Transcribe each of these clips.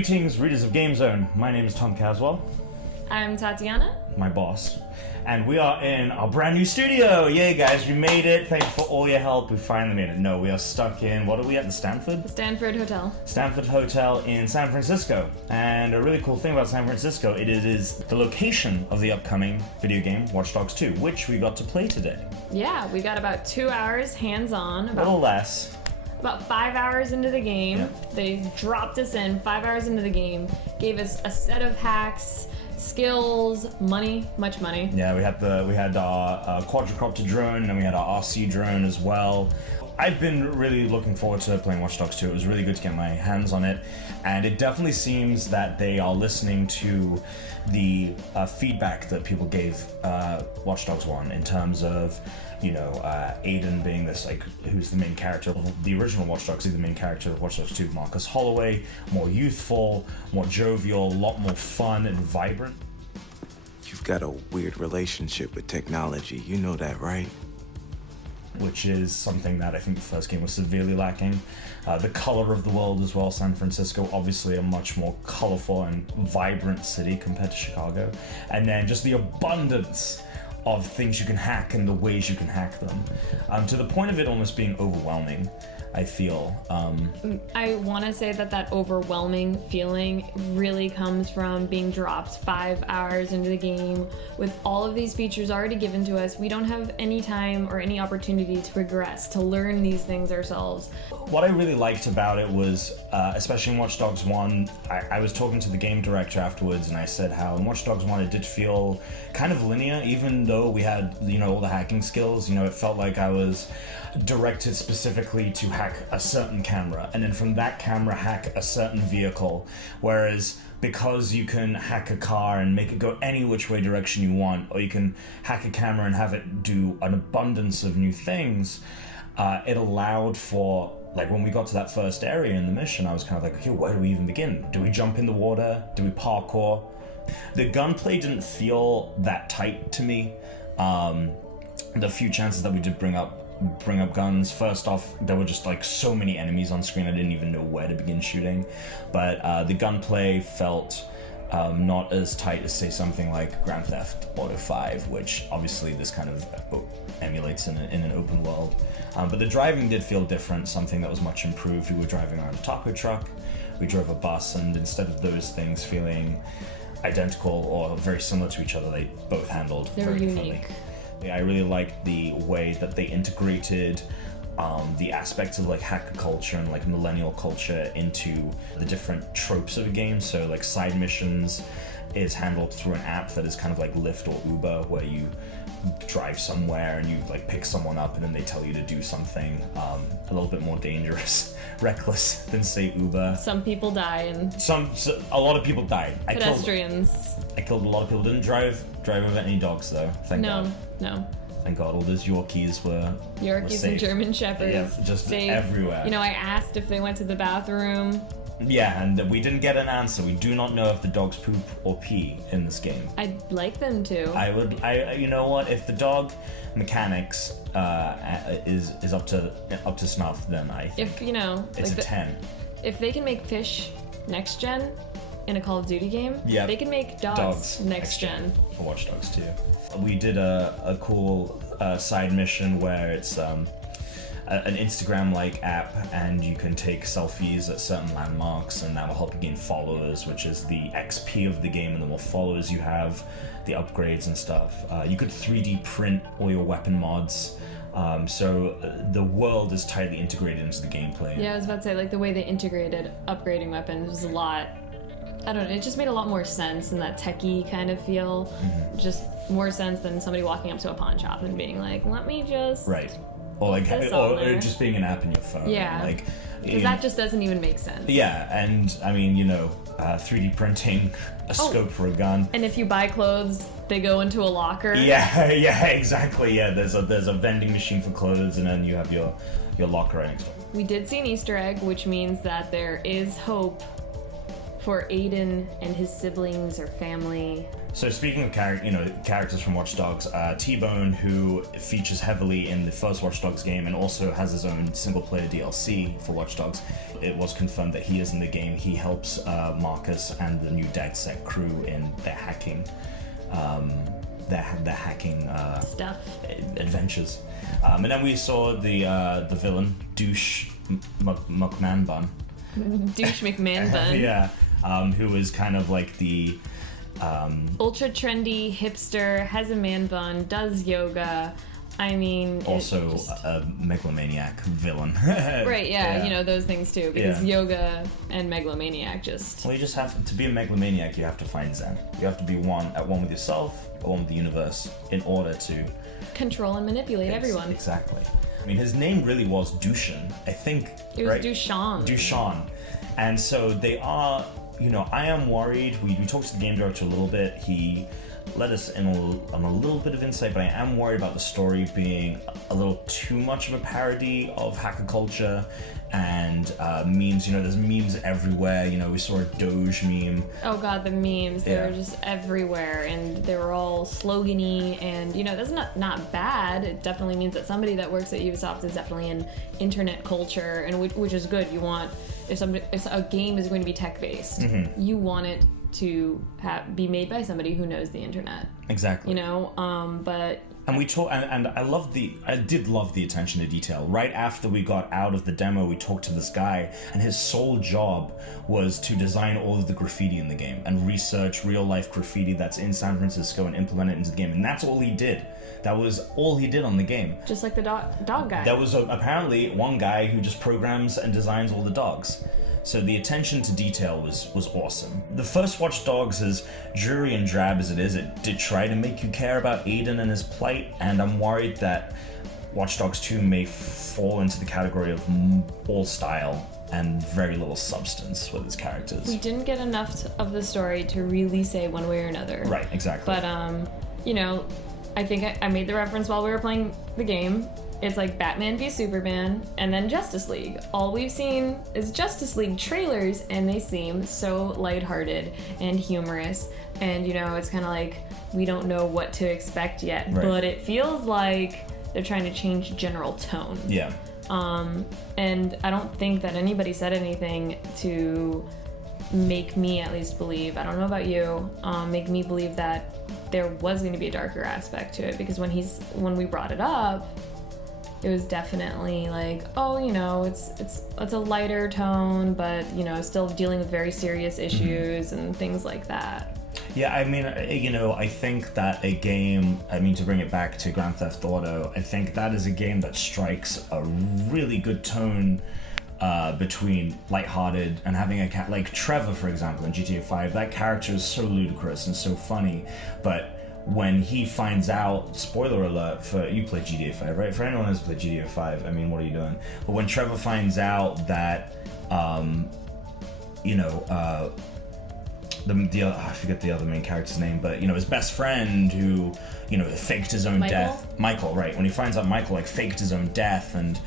Greetings, readers of Game Zone. My name is Tom Caswell, I'm Tatiana. my boss, and we are in our brand new studio. Yay, guys, we made it. Thank you for all your help. We finally made it. No, we are stuck in, what are we at, the Stanford? The Stanford Hotel. Stanford Hotel in San Francisco. And a really cool thing about San Francisco, it is the location of the upcoming video game, Watch Dogs 2, which we got to play today. Yeah, we got about 2 hours hands-on. A little less. About 5 hours into the game. Yep. They dropped us in 5 hours into the game, gave us a set of hacks, skills, money, much money. Yeah, we had our quadricopter drone, and we had our RC drone as well. I've been really looking forward to playing Watch Dogs 2. It was really good to get my hands on it, and it definitely seems that they are listening to the feedback that people gave Watch Dogs 1 in terms of, you know, Aiden being this, like, who's the main character of the original Watch Dogs, the main character of Watch Dogs 2, Marcus Holloway, more youthful, more jovial, a lot more fun and vibrant. You've got a weird relationship with technology, you know that, right? Which is something that I think the first game was severely lacking. The color of the world as well. San Francisco, obviously a much more colorful and vibrant city compared to Chicago. And then just the abundance of things you can hack and the ways you can hack them. To the point of it almost being overwhelming, I feel. I want to say that overwhelming feeling really comes from being dropped 5 hours into the game with all of these features already given to us. We don't have any time or any opportunity to progress, to learn these things ourselves. What I really liked about it was, especially in Watch Dogs 1, I was talking to the game director afterwards, and I said how in Watch Dogs 1 it did feel kind of linear, even though we had, you know, all the hacking skills. You know, it felt like I was directed specifically to hack a certain camera, and then from that camera hack a certain vehicle, whereas because you can hack a car and make it go any which way direction you want, or you can hack a camera and have it do an abundance of new things, it allowed for, like, when we got to that first area in the mission, I was kind of like, okay, where do we even begin? Do we jump in the water? Do we parkour? The gunplay didn't feel that tight to me. The few chances that we did bring up guns, first off, there were just like so many enemies on screen, I didn't even know where to begin shooting. But the gunplay felt not as tight as, say, something like Grand Theft Auto 5, which obviously this kind of emulates in an open world. But the driving did feel different, something that was much improved. We were driving around a taco truck, we drove a bus, and instead of those things feeling identical or very similar to each other, they both handled They were very unique. differently. Yeah, I really liked the way that they integrated the aspects of like hacker culture and like millennial culture into the different tropes of a game. So like side missions is handled through an app that is kind of like Lyft or Uber, where you drive somewhere and you like pick someone up and then they tell you to do something a little bit more dangerous, reckless than, say, Uber. Some people die and A lot of people died. pedestrians. I killed a lot of people. Didn't drive over any dogs though. Thank God. No. Thank God, all those Yorkies were Yorkies safe. and German Shepherds. Yeah, just safe. everywhere. You know, I asked if they went to the bathroom. Yeah, and we didn't get an answer. We do not know if the dogs poop or pee in this game. I'd like them to. You know what? If the dog mechanics is up to snuff, then I think If, you know, it's like a 10. If they can make fish next gen in a Call of Duty game, Yeah. they can make dogs next gen. For Watch Dogs 2. We did a cool side mission where it's an Instagram-like app, and you can take selfies at certain landmarks, and that will help you gain followers, which is the XP of the game. And the more followers you have, the upgrades and stuff. You could 3D print all your weapon mods. So the world is tightly integrated into the gameplay. Yeah, I was about to say, like, the way they integrated upgrading weapons was a lot. I don't know, it just made a lot more sense in that techie kind of feel. Mm-hmm. Just more sense than somebody walking up to a pawn shop and being like, let me just... Right. Or like, This on or there. just being an app in your phone. Yeah. Like, Because that just doesn't even make sense. yeah, and I mean, you know, 3D printing a scope for a gun. And if you buy clothes, they go into a locker. Yeah, exactly. Yeah, there's a vending machine for clothes, and then you have your locker right next door. We did see an Easter egg, which means that there is hope for Aiden and his siblings or family. So speaking of characters from Watch Dogs, T-Bone, who features heavily in the first Watch Dogs game and also has his own single-player DLC for Watch Dogs, it was confirmed that he is in the game. He helps Marcus and the new DedSec crew in their hacking, Stuff. adventures. And then we saw the villain Douche McMahon. Douche McMahon bun. Yeah, who is kind of like the Ultra trendy hipster, has a man bun, does yoga. I mean, also a megalomaniac villain. right? Yeah, you know those things too. Because Yeah. yoga and megalomaniac just. Well, you just have to be a megalomaniac. You have to find Zen. You have to be at one with yourself, at one with the universe, in order to Control and manipulate everyone. Exactly. I mean, his name really was Dushan, I think. It was right? Dushan. Dushan. And so they are, I am worried. We talked to the game director a little bit. He let us in on a little bit of insight, but I am worried about the story being a little too much of a parody of hacker culture and memes. There's memes everywhere. We saw a Doge meme. Oh god, the memes. They Yeah. were just everywhere and they were all slogany and that's not bad. It definitely means that somebody that works at Ubisoft is definitely in internet culture, and which is good. You want if a game is going to be tech based, you want it to be made by somebody who knows the internet. Exactly. But And we talked, and I did love the attention to detail. Right after we got out of the demo, we talked to this guy, and his sole job was to design all of the graffiti in the game and research real life graffiti that's in San Francisco and implement it into the game. And that's all he did. That was all he did on the game. just like the dog guy. There was apparently one guy who just programs and designs all the dogs. So the attention to detail was awesome. The first Watch Dogs, as dreary and drab as it is, it did try to make you care about Aiden and his plight, and I'm worried that Watch Dogs 2 may fall into the category of all style and very little substance with its characters. We didn't get enough of the story to really say one way or another. Right, exactly. But I think I made the reference while we were playing the game. It's like Batman v Superman and then Justice League. All we've seen is Justice League trailers, and they seem so lighthearted and humorous. And it's kind of like we don't know what to expect yet, Right. but it feels like they're trying to change general tone. Yeah. And I don't think that anybody said anything to make me at least believe, I don't know about you, make me believe that there was going to be a darker aspect to it, because when we brought it up, it was definitely like, it's a lighter tone, but still dealing with very serious issues and things like that. Yeah, I mean, I think that a game, to bring it back to Grand Theft Auto, I think that is a game that strikes a really good tone between lighthearted and having a cat like Trevor, for example, in GTA 5. That character is so ludicrous and so funny, but when he finds out, spoiler alert, you played GTA 5, right? For anyone who's played GTA 5, what are you doing? But when Trevor finds out that, I forget the other main character's name, but his best friend who faked his own death. Michael, right? When he finds out Michael faked his own death, and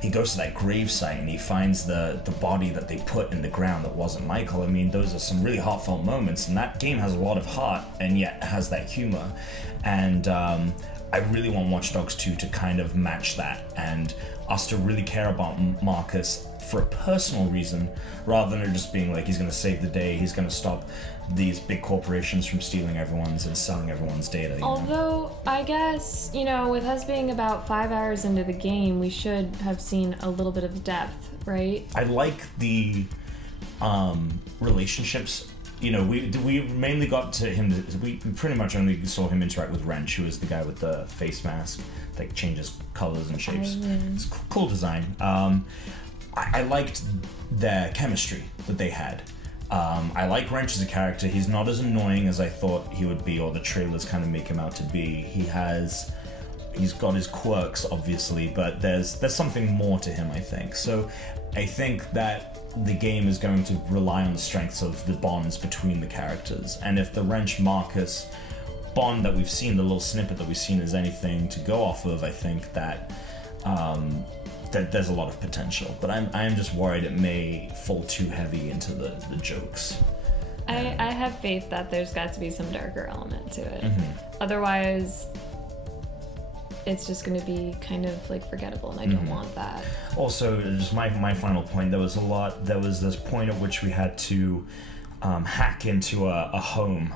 he goes to that gravesite and he finds the body that they put in the ground that wasn't Michael. Those are some really heartfelt moments, and that game has a lot of heart and yet has that humor. And I really want Watch Dogs 2 to kind of match that, and us to really care about Marcus for a personal reason, rather than it just being like he's going to save the day, he's going to stop these big corporations from stealing everyone's and selling everyone's data. Although, I guess, with us being about 5 hours into the game, we should have seen a little bit of depth, right? I like the relationships. We mainly got to him. We pretty much only saw him interact with Wrench, who is the guy with the face mask that changes colors and shapes. It's cool design. I liked their chemistry that they had. I like Wrench as a character. He's not as annoying as I thought he would be, or the trailers kind of make him out to be. He's got his quirks, obviously, but there's something more to him, I think. So I think that the game is going to rely on the strengths of the bonds between the characters. And if the Wrench-Marcus bond that we've seen, the little snippet that we've seen, is anything to go off of, I think that there's a lot of potential, but I'm just worried it may fall too heavy into the jokes. I have faith that there's got to be some darker element to it. Mm-hmm. Otherwise, it's just going to be kind of like forgettable, and I don't want that. Also, just my final point, there was this point at which we had to hack into a home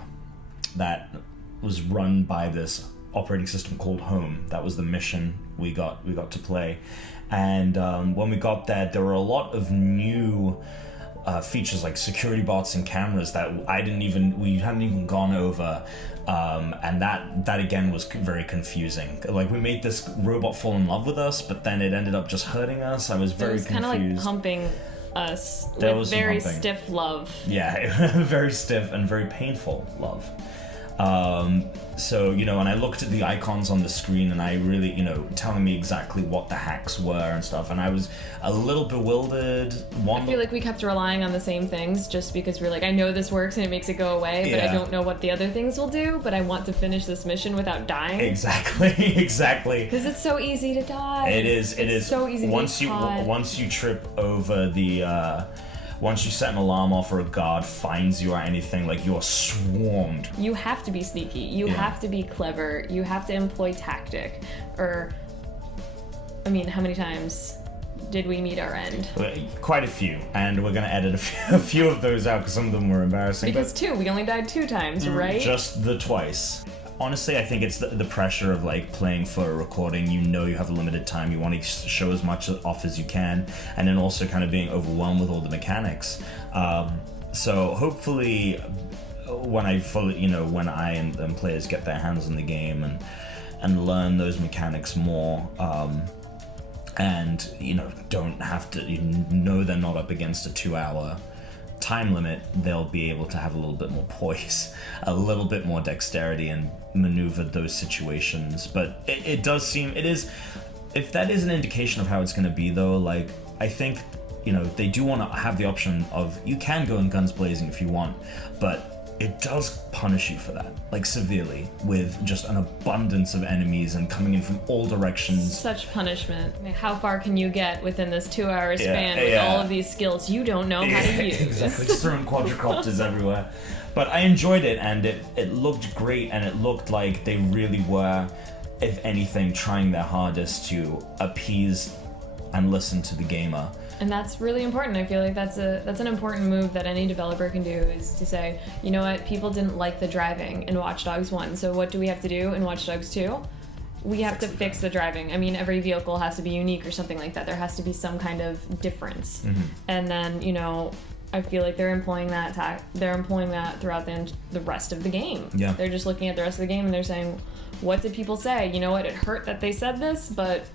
that was run by this operating system called Home. That was the mission we got to play. And when we got there were a lot of new features like security bots and cameras that we hadn't even gone over, and that again was very confusing. Like, we made this robot fall in love with us, but then it ended up just hurting us. I was very confused. It was kind of like humping us there with very stiff love. Yeah, very stiff and very painful love. So, and I looked at the icons on the screen, and I really, telling me exactly what the hacks were and stuff, and I was a little bewildered. I feel like we kept relying on the same things just because we're like, I know this works and it makes it go away, but I don't know what the other things will do, but I want to finish this mission without dying. Exactly. Because it's so easy to die. It is so easy to get caught. Once you trip over the... Once you set an alarm off or a guard finds you or anything, like, you're swarmed. You have to be sneaky. You have to be clever. You have to employ tactic. Or, I mean, how many times did we meet our end? Quite a few. And we're going to edit a few of those out because some of them were embarrassing. Because we only died 2 times, right? Just the twice. Honestly, I think it's the pressure of, like, playing for a recording. You have a limited time. You want to show as much off as you can, and then also kind of being overwhelmed with all the mechanics. So hopefully, when I and players get their hands on the game and learn those mechanics more, and don't have to they're not up against a 2-hour time limit, they'll be able to have a little bit more poise, a little bit more dexterity, and maneuver those situations. But it does seem, if that is an indication of how it's going to be, though, like, I think they do want to have the option of, you can go in guns blazing if you want, but it does punish you for that, like, severely, with just an abundance of enemies and coming in from all directions. Such punishment. I mean, how far can you get within this 2-hour span with all of these skills you don't know how to use? Exactly, just throwing quadricopters everywhere. But I enjoyed it, and it looked great, and it looked like they really were, if anything, trying their hardest to appease and listen to the gamer. And that's really important. I feel like that's an important move that any developer can do, is to say, you know what, people didn't like the driving in Watch Dogs 1, so what do we have to do in Watch Dogs 2? We have to fix the driving. I mean, every vehicle has to be unique or something like that. There has to be some kind of difference. Mm-hmm. And then, I feel like they're employing that throughout the rest of the game. Yeah. They're just looking at the rest of the game and they're saying, what did people say? You know what, it hurt that they said this, but...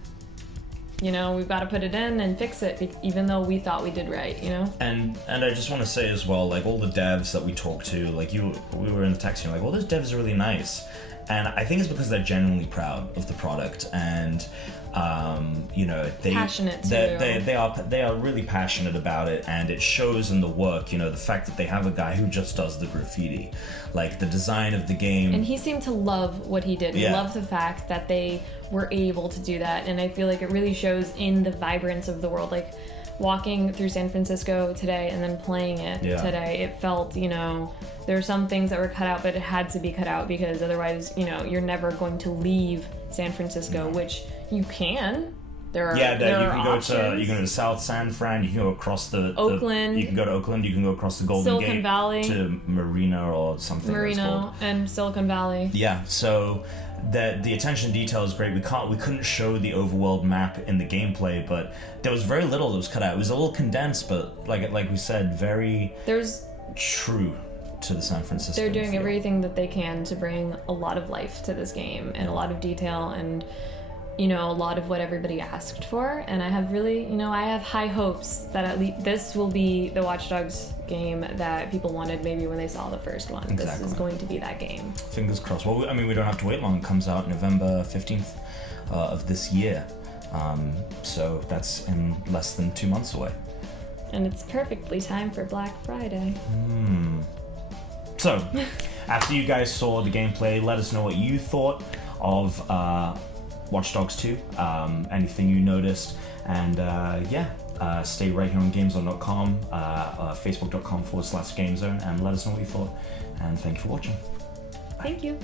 we've got to put it in and fix it, even though we thought we did right, And I just want to say as well, like, all the devs that we talked to, like, we were in the text, like, all those devs are really nice. And I think it's because they're genuinely proud of the product, and passionate too. They are really passionate about it, and it shows in the work. The fact that they have a guy who just does the graffiti, like, the design of the game, and he seemed to love what he did. Yeah. Love the fact that they were able to do that, and I feel like it really shows in the vibrance of the world. Like, walking through San Francisco today and then playing it today, it felt, there were some things that were cut out, but it had to be cut out because otherwise, you're never going to leave San Francisco, which you can. You can go to South San Fran, you can go across Oakland. You can go to Oakland, you can go across the Golden Silicon Gate Valley. To Marina or something. Marina and Silicon Valley. Yeah, so the attention to detail is great. We couldn't show the overworld map in the gameplay, but there was very little that was cut out. It was a little condensed, but like we said, very true to the San Francisco. They're doing feel. Everything that they can to bring a lot of life to this game and a lot of detail and a lot of what everybody asked for. And I have really, I have high hopes that at least this will be the Watch Dogs game that people wanted maybe when they saw the first one. Exactly. This is going to be that game. Fingers crossed. Well, we don't have to wait long. It comes out November 15th of this year. So that's in less than 2 months away. And it's perfectly timed for Black Friday. So, after you guys saw the gameplay, let us know what you thought of Watch Dogs 2, anything you noticed, and stay right here on GameZone.com, Facebook.com/GameZone, and let us know what you thought. And thank you for watching. Thank you.